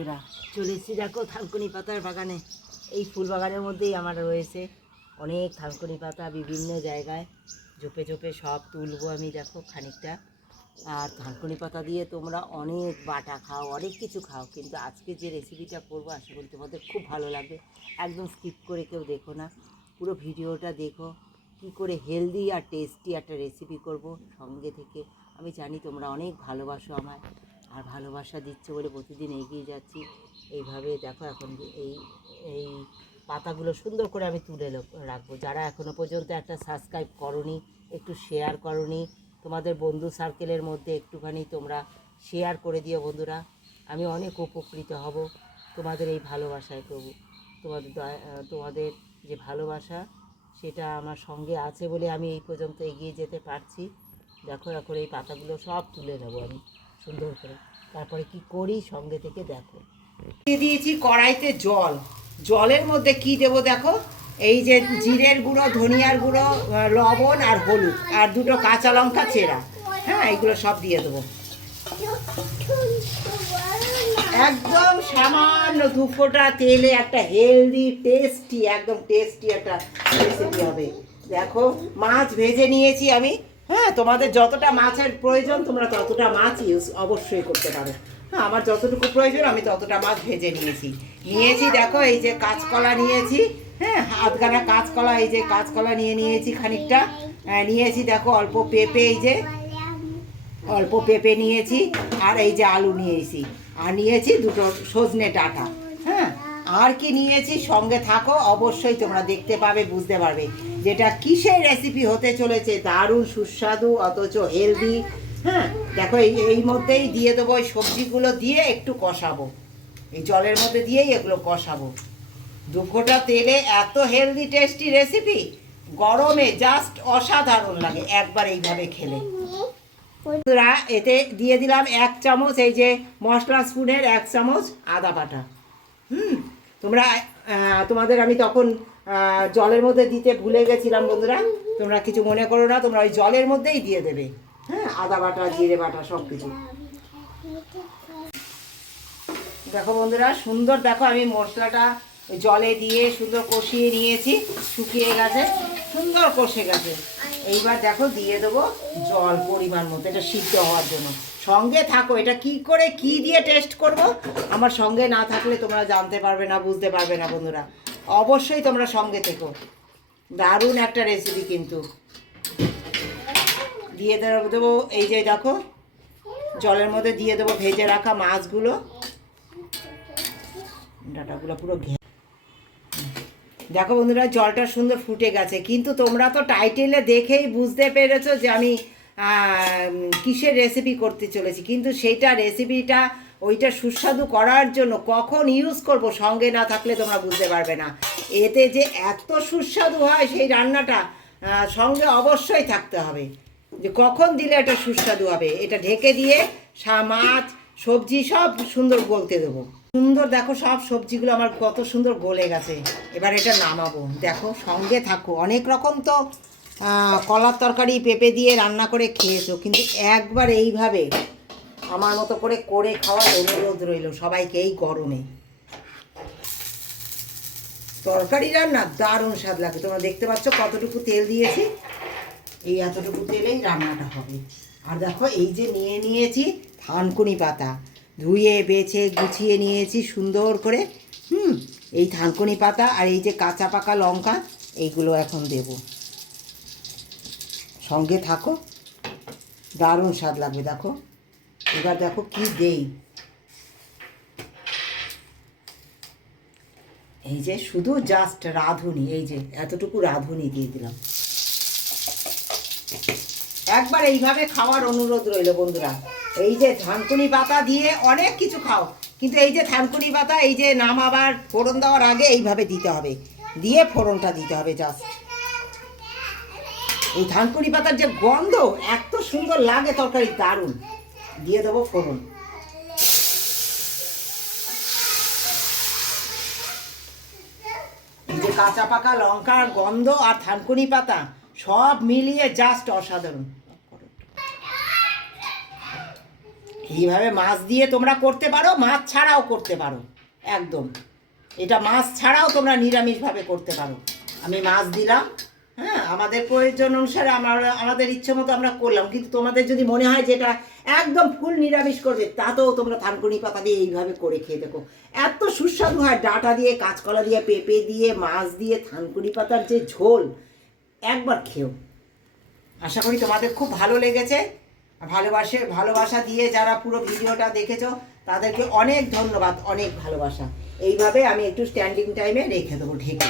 বন্ধুরা, চলে এসেছি দেখো থানকুনি পাতার বাগানে। এই ফুল বাগানের মধ্যেই আমার রয়েছে অনেক থানকুনি পাতা, বিভিন্ন জায়গায় ঝোপে ঝোপে সব তুলবো আমি। দেখো খানিকটা। আর থানকুনি পাতা দিয়ে তোমরা অনেক বাটা খাও, অনেক কিছু খাও, কিন্তু আজকে যে রেসিপিটা করবো আশা করি তোমাদের খুব ভালো লাগবে। একদম স্কিপ করে কেউ দেখো না, পুরো ভিডিওটা দেখো কী করে হেলদি আর টেস্টি একটা রেসিপি করব সঙ্গে থেকে। আমি জানি তোমরা অনেক ভালোবাসো আমায়, আর ভালোবাসা দিচ্ছে বলে প্রতিদিন এগিয়ে যাচ্ছি। এইভাবে দেখো এখন এই এই পাতাগুলো সুন্দর করে আমি তুলে রাখবো। যারা এখনও পর্যন্ত একটা সাবস্ক্রাইব করোনি, একটু শেয়ার করোনি, তোমাদের বন্ধু সার্কেলের মধ্যে একটুখানি তোমরা শেয়ার করে দিও বন্ধুরা। আমি অনেক উপকৃত হব তোমাদের এই ভালোবাসায়। প্রভু তোমাদের যে ভালোবাসা সেটা আমার সঙ্গে আছে বলে আমি এই পর্যন্ত এগিয়ে যেতে পারছি। দেখো এখন এই পাতাগুলো সব তুলে নেবো আমি সুন্দর করে, তারপরে কি করি সঙ্গে থেকে দেখো। দিয়ে দিয়েছি কড়াইতে জল। জলের মধ্যে কি দেব দেখো, এই যে জিরের গুঁড়ো, ধনিয়ার গুঁড়ো, লবণ আর হলুদ আর দুটো কাঁচা লঙ্কা চেরা। হ্যাঁ, এইগুলো সব দিয়ে দেবো। একদম সামান্য দু ফোঁটা তেলে একটা হেলদি টেস্টি, একদম টেস্টি একটা রেসিপি হবে। দেখো মাছ ভেজে নিয়েছি আমি। হ্যাঁ, তোমাদের যতটা মাছের প্রয়োজন তোমরা ততটা মাছ ইউজ অবশ্যই করতে পারো। হ্যাঁ, আমার যতটুকু প্রয়োজন আমি ততটা মাছ ভেজে নিয়েছি। দেখো এই যে কাঁচকলা নিয়েছি। হ্যাঁ, আধখানা কাঁচকলা, এই যে কাঁচকলা নিয়েছি খানিকটা। নিয়েছি দেখো অল্প পেঁপে, এই যে অল্প পেঁপে নিয়েছি। আর এই যে আলু নিয়েছি, আর নিয়েছি দুটো সজনে ডাঁটা। হ্যাঁ, আর কি নিয়েছি সঙ্গে থাকো, অবশ্যই তোমরা দেখতে পাবে, বুঝতে পারবে যেটা কিসের রেসিপি হতে চলেছে। দারুণ সুস্বাদু অথচ হেলদি। হ্যাঁ, দেখো এই মধ্যেই দিয়ে দেবো ওই সবজিগুলো, দিয়ে একটু কষাবো। এই জলের মধ্যে দিয়েই এগুলো কষাবো। দু ফোঁটা তেলে এত হেলদি টেস্টি রেসিপি গরমে জাস্ট অসাধারণ লাগে একবার এইভাবে খেলে। এতে দিয়ে দিলাম 1 চামচ, এই যে মশলা স্পুনের 1 চামচ আদা বাটা। তোমরা তোমাদের আমি তখন জলের মধ্যে দিতে ভুলে গেছিলাম বন্ধুরা, তোমরা কিছু মনে করো না, তোমরা ওই জলের মধ্যেই দিয়ে দেবে। হ্যাঁ, আদা বাটা, জিরে বাটা সব কিছু। দেখো বন্ধুরা সুন্দর, দেখো আমি মশলাটা জলে দিয়ে সুন্দর কষিয়ে নিয়েছি, শুকিয়ে গেছে, সুন্দর কষে গেছে। এইবার দেখো দিয়ে দেবো জল পরিমাণ মতো, এটা সিদ্ধ হওয়ার জন্য। সঙ্গে থাকো, এটা কি করে কি দিয়ে টেস্ট করব, আমার সঙ্গে না থাকলে তোমরা জানতে পারবে না, বুঝতে পারবে না বন্ধুরা। অবশ্যই তোমরা সঙ্গে থেকো, দারুণ একটা রেসিপি কিন্তু। দিয়ে দেবো এই যে দেখো জলের মধ্যে দিয়ে দেবো ভেজে রাখা মাছগুলো, ডাটাগুলো পুরো দেখো বন্ধুরা জলটা সুন্দর ফুটে গেছে। কিন্তু তোমরা তো টাইটেলে দেখেই বুঝতে পেরেছো যে আমি কিসের রেসিপি করতে চলেছি, কিন্তু সেইটা রেসিপিটা ওইটা সুস্বাদু করার জন্য কখন ইউজ করব সঙ্গে না থাকলে তোমরা বুঝতে পারবে না। এতে যে এত সুস্বাদু হয় সেই রান্নাটা সঙ্গে অবশ্যই থাকতে হবে, যে কখন দিলে এটা সুস্বাদু হবে। এটা ঢেকে দিয়ে মাছ সবজি সব সুন্দর গলতে দেবো। সুন্দর দেখো সব সবজিগুলো আমার কত সুন্দর গলে গেছে। এবার এটা নামাবো। দেখো সঙ্গে থাকো, অনেক রকম তো কলার তরকারি পেঁপে দিয়ে রান্না করে খেয়েছো, কিন্তু একবার এইভাবে আমার মতো করে করে খাওয়ার অনুরোধ রইল সবাইকে এই গরমে। তরকারি রান্না দারুণ স্বাদ লাগে। তোমরা দেখতে পাচ্ছ কতটুকু তেল দিয়েছি, এই এতটুকু তেলেই রান্নাটা হবে। আর দেখো এই যে নিয়েছি থানকুনি পাতা, ধুয়ে বেছে গুছিয়ে নিয়েছি সুন্দর করে। এই থানকুনি পাতা আর এই যে কাঁচা পাকা লঙ্কা, এইগুলো এখন দেব। সঙ্গে থাকো, দারুণ স্বাদ লাগবে। দেখো এবার দেখো কি দেই, এই যে শুধু জাস্ট রাঁধুনি, এই যে এতটুকু রাঁধুনি দিয়ে দিলাম। একবার এইভাবে খাওয়ার অনুরোধ রইল বন্ধুরা। এই যে থানকুনি পাতা দিয়ে অনেক কিছু খাও, কিন্তু এই যে থানকুনি পাতা এই যে নামাবার ফোড়ন দেওয়ার আগে এইভাবে দিতে হবে, দিয়ে ফোড়নটা দিতে হবে জাস্ট। এই থানকুনি পাতার যে গন্ধ এত সুন্দর লাগে তরকারি, দারুণ। দিয়ে দেবো ফোড়ন। এই যে কাঁচা পাকা লঙ্কার গন্ধ আর থানকুনি পাতা সব মিলিয়ে জাস্ট অসাধারণ। এইভাবে মাছ দিয়ে তোমরা করতে পারো, মাছ ছাড়াও করতে পারো, একদম এটা মাছ ছাড়াও তোমরা নিরামিষভাবে করতে পারো। আমি মাছ দিলাম, হ্যাঁ, আমাদের প্রয়োজন অনুসারে আমাদের ইচ্ছে মতো আমরা করলাম। কিন্তু তোমাদের যদি মনে হয় যে এটা একদম ফুল নিরামিষ করবে, তাতেও তোমরা থানকুনি পাতা দিয়ে এইভাবে করে খেয়ে দেখো, এত সুস্বাদু হয়। ডাঁটা দিয়ে, কাঁচকলা দিয়ে, পেঁপে দিয়ে, মাছ দিয়ে থানকুনি পাতার যে ঝোল, একবার খেও। আশা করি তোমাদের খুব ভালো লেগেছে। ভালোবাসা দিয়ে যারা পুরো ভিডিওটা দেখেছো তাদেরকে অনেক ধন্যবাদ, অনেক ভালোবাসা। এইভাবে আমি একটু স্ট্যান্ডিং টাইমে রেখে দেবো ঢেকে।